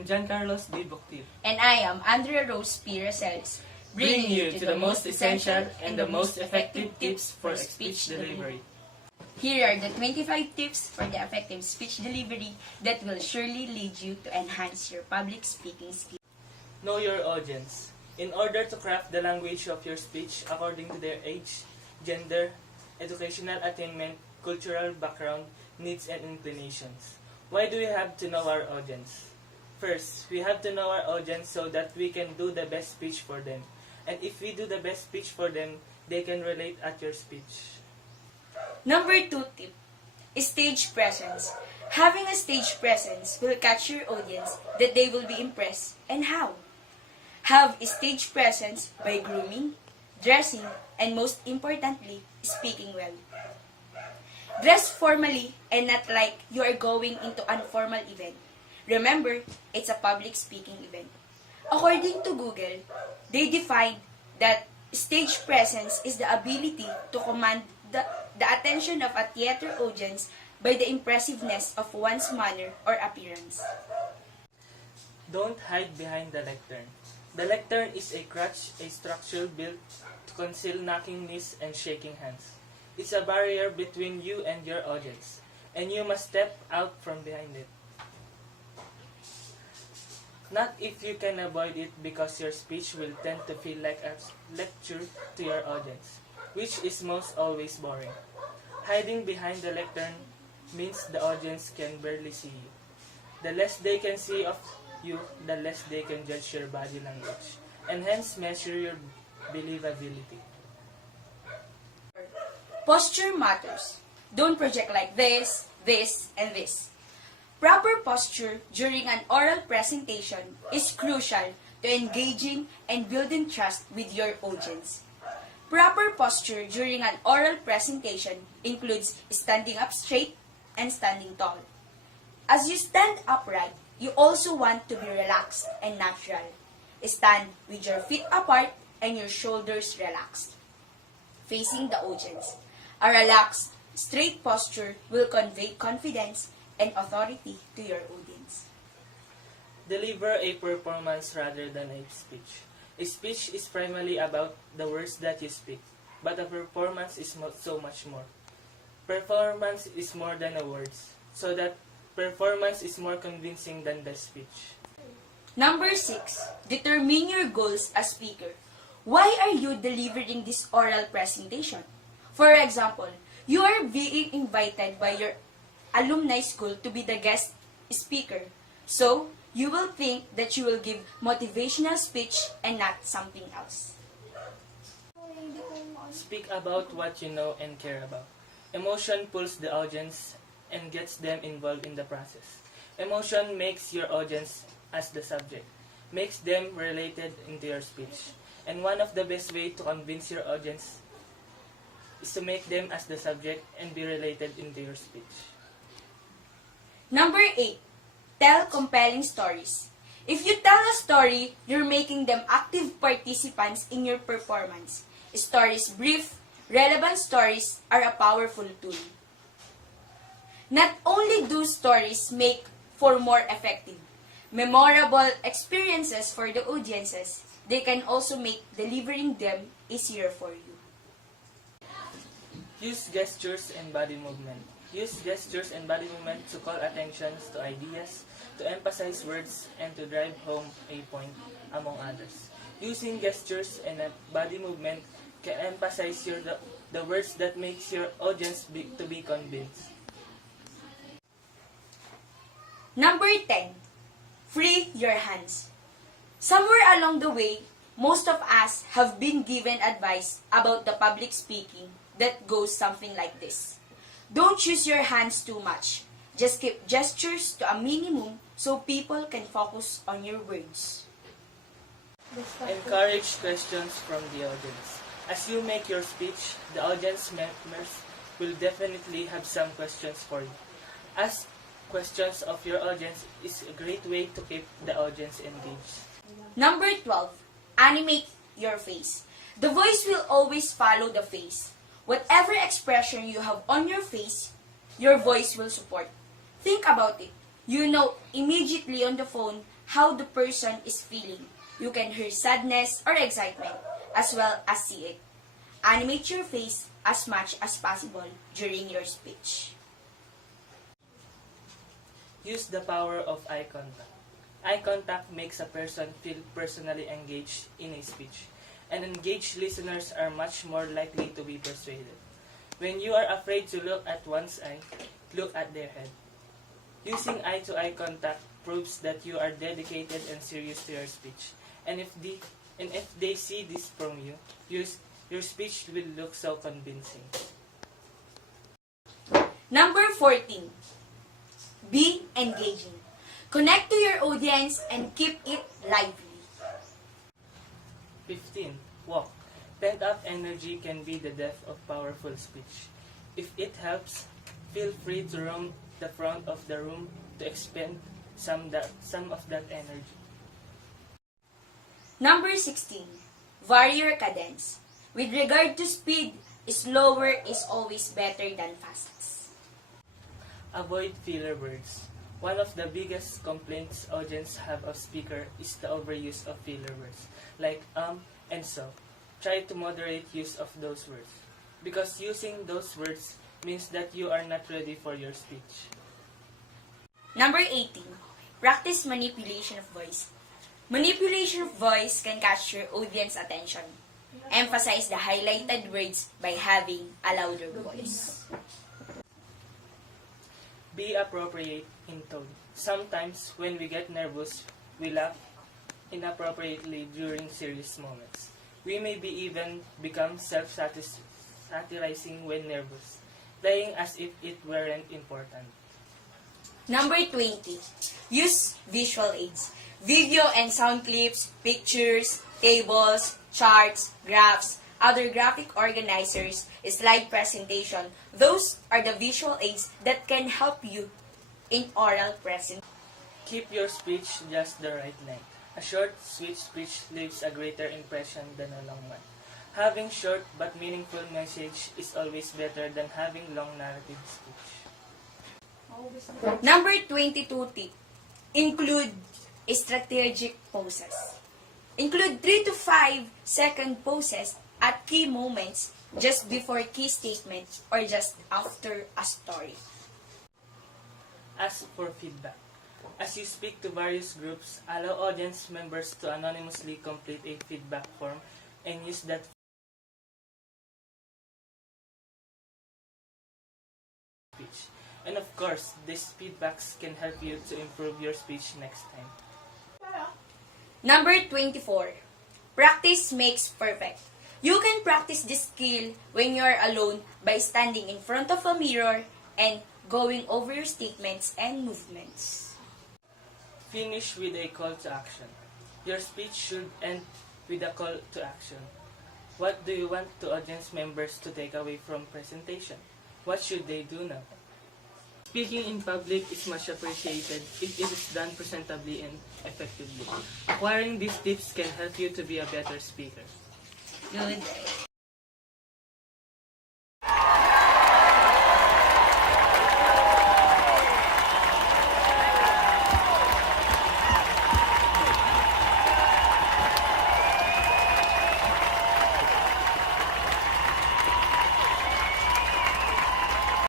I'm John Carlos D. Boctir, And I am Andrea Rose P. Rosales, bringing you to the most essential and the most effective tips for speech delivery. Here are the 25 tips for the effective speech delivery that will surely lead you to enhance your public speaking skills. Know your audience. In order to craft the language of your speech according to their age, gender, educational attainment, cultural background, needs, and inclinations. Why do we have to know our audience? First, we have to know our audience so that we can do the best speech for them. And if we do the best speech for them, they can relate at your speech. Number 2 tip, stage presence. Having a stage presence will catch your audience that they will be impressed. And how? Have a stage presence by grooming, dressing, and most importantly, speaking well. Dress formally and not like you are going into an formal event. Remember, it's a public speaking event. According to Google, they defined that stage presence is the ability to command the attention of a theater audience by the impressiveness of one's manner or appearance. Don't hide behind the lectern. The lectern is a crutch, a structure built to conceal knocking knees and shaking hands. It's a barrier between you and your audience, and you must step out from behind it. Not if you can avoid it, because your speech will tend to feel like a lecture to your audience, which is most always boring. Hiding behind the lectern means the audience can barely see you. The less they can see of you, the less they can judge your body language, and hence measure your believability. Posture matters. Don't project like this, and this. Proper posture during an oral presentation is crucial to engaging and building trust with your audience. Proper posture during an oral presentation includes standing up straight and standing tall. As you stand upright, you also want to be relaxed and natural. Stand with your feet apart and your shoulders relaxed, facing the audience. A relaxed, straight posture will convey confidence and authority to your audience. Deliver a performance rather than a speech. A speech is primarily about the words that you speak, but a performance is so much more. Performance is more than the words, so that performance is more convincing than the speech. Number 6, determine your goals as speaker. Why are you delivering this oral presentation? For example, you are being invited by your alumni school to be the guest speaker. So, you will think that you will give motivational speech and not something else. Speak about what you know and care about. Emotion pulls the audience and gets them involved in the process. Emotion makes your audience as the subject, makes them related into your speech. And one of the best ways to convince your audience is to make them as the subject and be related into your speech. Number 8, tell compelling stories. If you tell a story, you're making them active participants in your performance. Stories, brief, relevant stories are a powerful tool. Not only do stories make for more effective, memorable experiences for the audiences, they can also make delivering them easier for you. Use gestures and body movement. Use gestures and body movement to call attention to ideas, to emphasize words, and to drive home a point, among others. Using gestures and body movement can emphasize the words that makes your audience to be convinced. Number 10, free your hands. Somewhere along the way, most of us have been given advice about the public speaking that goes something like this. Don't use your hands too much. Just keep gestures to a minimum so people can focus on your words. Encourage questions from the audience. As you make your speech, the audience members will definitely have some questions for you. Ask questions of your audience is a great way to keep the audience engaged. Number 12, animate your face. The voice will always follow the face. Whatever expression you have on your face, your voice will support. Think about it. You know immediately on the phone how the person is feeling. You can hear sadness or excitement as well as see it. Animate your face as much as possible during your speech. Use the power of eye contact. Eye contact makes a person feel personally engaged in a speech, and engaged listeners are much more likely to be persuaded. When you are afraid to look at one's eye, look at their head. Using eye-to-eye contact proves that you are dedicated and serious to your speech, and if they see this from you, your speech will look so convincing. Number 14. Be engaging. Connect to your audience and keep it lively. 15. Walk. Pent-up energy can be the death of powerful speech. If it helps, feel free to roam the front of the room to expend some of that energy. Number 16. Vary your cadence. With regard to speed, slower is always better than fast. Avoid filler words. One of the biggest complaints audience have of speaker is the overuse of filler words, like and so. Try to moderate use of those words, because using those words means that you are not ready for your speech. Number 18. Practice manipulation of voice. Manipulation of voice can catch your audience attention. Emphasize the highlighted words by having a louder voice. Be appropriate in tone. Sometimes when we get nervous, we laugh inappropriately during serious moments. We may even become self-satirizing when nervous, playing as if it weren't important. Number 20. Use visual aids. Video and sound clips, pictures, tables, charts, graphs, other graphic organizers, slide presentation. Those are the visual aids that can help you in oral presentation. Keep your speech just the right length. A short, sweet speech leaves a greater impression than a long one. Having short but meaningful message is always better than having long narrative speech. Number 22 tip. Include strategic poses. Include 3 to 5 second poses at key moments just before key statements or just after a story. Ask for feedback. As you speak to various groups, allow audience members to anonymously complete a feedback form and use that speech. And of course, these feedbacks can help you to improve your speech next time. Number 24. Practice makes perfect. You can practice this skill when you are alone by standing in front of a mirror and going over your statements and movements. Finish with a call to action. Your speech should end with a call to action. What do you want the audience members to take away from presentation? What should they do now? Speaking in public is much appreciated if it is done presentably and effectively. Acquiring these tips can help you to be a better speaker. Good.